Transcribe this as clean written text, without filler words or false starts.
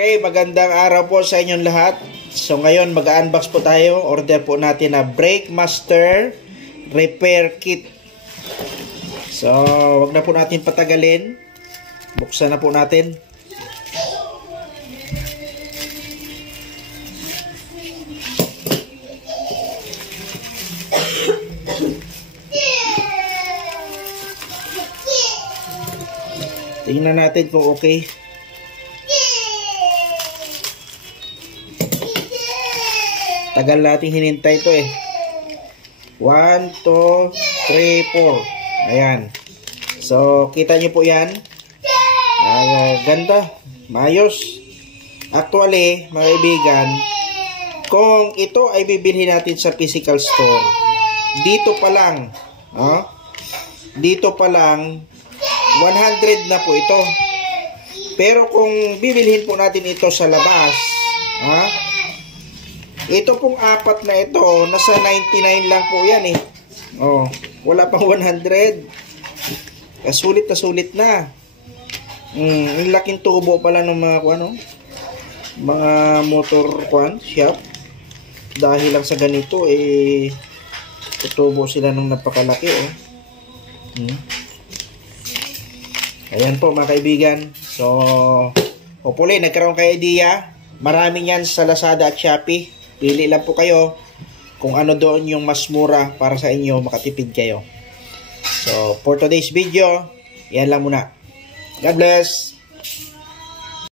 Okay, magandang araw po sa inyong lahat. So ngayon mag-unbox po tayo. Order po natin na Brake Master Repair Kit. So wag na po natin patagalin. Buksan na po natin. Tingnan natin kung okay. Tagal nating hinintay ito eh. 1, 2, 3, 4. Ayan. So, kita nyo po yan. Ganda. Maayos. Actually, mga kaibigan, kung ito ay bibilhin natin sa physical store, dito pa lang, dito pa lang, 100 na po ito. Pero kung bibilhin po natin ito sa labas, ito pong apat na ito, nasa 99 lang po yan eh. Wala pang 100. Sulit na sulit na. Ang laking tubo pala ng mga mga motor shop. Dahil lang sa ganito tutubo sila nung napakalaki Ayan po mga kaibigan. So, hopefully nagkaroon kayo idea. Maraming yan sa Lazada at Shopee. Pili lang po kayo kung ano doon yung mas mura para sa inyo, makatipid kayo. So, for today's video, yan lang muna. God bless!